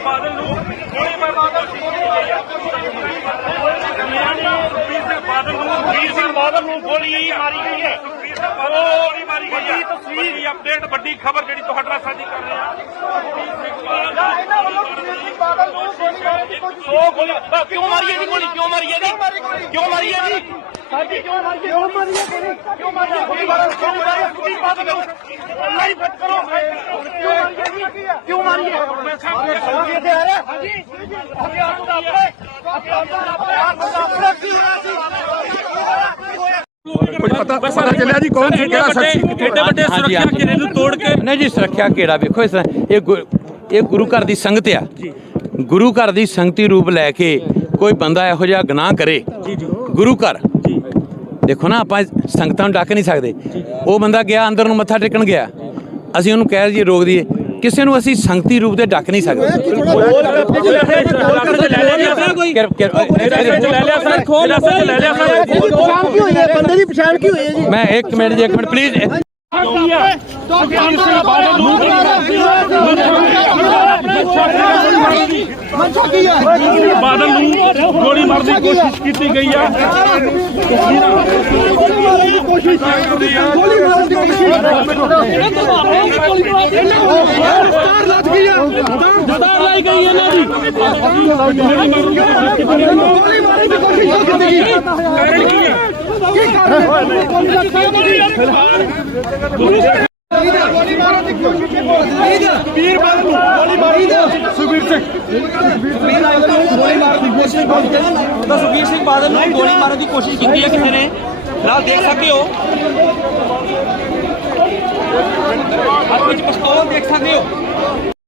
ਬਾਦਲ ਨੂੰ ਗੋਲੀ ਮਾਰ ਬਾਦਲ ਸੁਖਬੀਰ ਸਿੰਘ ਬਾਦਲ ਨੂੰ ਸੁਖਬੀਰ ਸਿੰਘ ਬਾਦਲ ਨੂੰ ਗੋਲੀ ਮਾਰੀ ਗਈ ਹੈ ਸੁਖਬੀਰ ਸਿੰਘ ਬਾਦਲ ਨੂੰ ਗੋਲੀ ਮਾਰੀ ਗਈ ਹੈ ਤਸਵੀਰ ਅਪਡੇਟ ਵੱਡੀ ਖਬਰ ਜਿਹੜੀ ਤੁਹਾਡੇ ਨਾਲ ਸਾਂਝੀ ਕਰ ਰਹੇ ਹਾਂ ਇਹਨਾਂ ਵੱਲੋਂ ਸੁਖਬੀਰ ਸਿੰਘ ਬਾਦਲ ਨੂੰ ਗੋਲੀ ਮਾਰਨ ਦੀ ਕੋਸ਼ਿਸ਼ ਉਹ ਗੋਲੀ ਕਿਉਂ ਮਾਰੀ ਹੈ ਜੀ ਗੋਲੀ ਕਿਉਂ ਮਾਰੀ ਹੈ ਜੀ ਕਿਉਂ ਮਾਰੀ ਹੈ ਜੀ ਸਾਡੀ ਕਿਉਂ ਮਾਰੀ ਕਿਉਂ ਮਾਰੀ ਹੈ ਗੋਲੀ ਕਿਉਂ ਮਾਰੀ ਹੈ ਗੋਲੀ ਬਾਦਲ ਕਿਉਂ ਮਾਰੀ ਹੈ ਸੁਖਬੀਰ ਬਾਦਲ ਨੂੰ ਅੱਲਾ ਹੀ ਫਟ ਕਰੋ ਕੁਝ ਪਤਾ ਪਤਾ ਚੱਲਿਆ ਜੀ ਕੌਣ ਸੀ ਕਿਹੜਾ ਸ਼ਖਸ ਸੀ? ਐਡੇ ਵੱਡੇ ਸੁਰੱਖਿਆ ਘੇਰੇ ਨੂੰ ਤੋੜ ਕੇ ਨਹੀਂ ਜੀ ਸੁਰੱਖਿਆ ਘੇਰਾ ਵੇਖੋ ਇਸ ਇਹ ਗੁ- ਇਹ ਗੁਰੂ ਘਰ ਦੀ ਸੰਗਤ ਆ। ਗੁਰੂ ਘਰ ਦੀ ਸੰਗਤੀ ਰੂਪ ਲੈ ਕੇ ਕੋਈ ਬੰਦਾ ਇਹੋ ਜਿਹਾ ਗੁਨਾਹ ਕਰੇ ਗੁਰੂ ਘਰ। ਦੇਖੋ ਨਾ ਆਪਾਂ ਸੰਗਤਾਂ ਨੂੰ ਡੱਕ ਨਹੀਂ ਸਕਦੇ। ਉਹ ਬੰਦਾ ਗਿਆ ਅੰਦਰ ਨੂੰ ਮੱਥਾ ਟੇਕਣ ਗਿਆ। ਅਸੀਂ ਉਹਨੂੰ ਕਹਿ ਦਈਏ ਰੋਕ ਦਈਏ। ਕਿਸੇ ਨੂੰ ਅਸੀਂ ਸੰਗਤੀ ਰੂਪ ਦੇ ਡੱਕ ਨਹੀਂ ਸਕਦੇ। ਕਿਰ- ਕਿਰ- ਲੈ ਲਿਆ ਸਰ। ਖੋਲ ਲੈ ਲਿਆ ਸਰ। ਪਛਾਣ ਕੀ ਹੋਈ ਹੈ ਬੰਦੇ ਦੀ ਪਛਾਣ ਕੀ ਹੋਈ ਹੈ ਜੀ? ਮੈਂ ਇੱਕ ਮਿੰਟ ਜੀ ਇੱਕ ਮਿੰਟ ਪਲੀਜ਼ ਬਾਦਲ ਨੂੰ ਗੋਲੀ ਮਾਰਨ ਦੀ ਕੋਸ਼ਿਸ਼ ਕੀਤੀ ਗਈ ਆ। ਗੋਲੀ ਮਾਰਨ ਦੀ ਕੋਸ਼ਿਸ਼ ਗੋਲੀ ਮਾਰਨ ਦੀ ਕੋਸ਼ਿਸ਼ ਲੱਗ ਗਈ ਹੈ ਜਦਾਰ ਲਾਈ ਗਈ ਇਹਨਾਂ ਦੀ ਗੋਲੀ ਮਾਰਨ ਦੀ ਕੋਸ਼ਿਸ਼ ਕੀਤੀ ਗਈ ਕਾਰਨ ਕੀ ਹੈ ਕੀ ਕਾਰਨ ਗੋਲੀ ਗੋਲੀ ਮਾਰਨ ਦੀ ਕੋਸ਼ਿਸ਼ ਵੀਰ ਬਾਦਲ ਗੋਲੀ ਮਾਰੀ ਦਾ ਸੁਖਬੀਰ ਸਿੰਘ ਵੀਰ ਬਾਦਲ ਗੋਲੀ ਮਾਰਨ ਦੀ ਕੋਸ਼ਿਸ਼ ਤਾਂ ਸੁਖਬੀਰ ਸਿੰਘ ਬਾਦਲ ਨੂੰ ਗੋਲੀ ਮਾਰਨ ਦੀ ਕੋਸ਼ਿਸ਼ ਕੀਤੀ ਹੈ ਕਿਸੇ ਨੇ ਨਾਲ ਦੇਖ ਸਕਦੇ ਹੋ ਹੱਥ ਵਿੱਚ ਪਿਸਤੌਲ ਦੇਖ ਸਕਦੇ ਹੋ।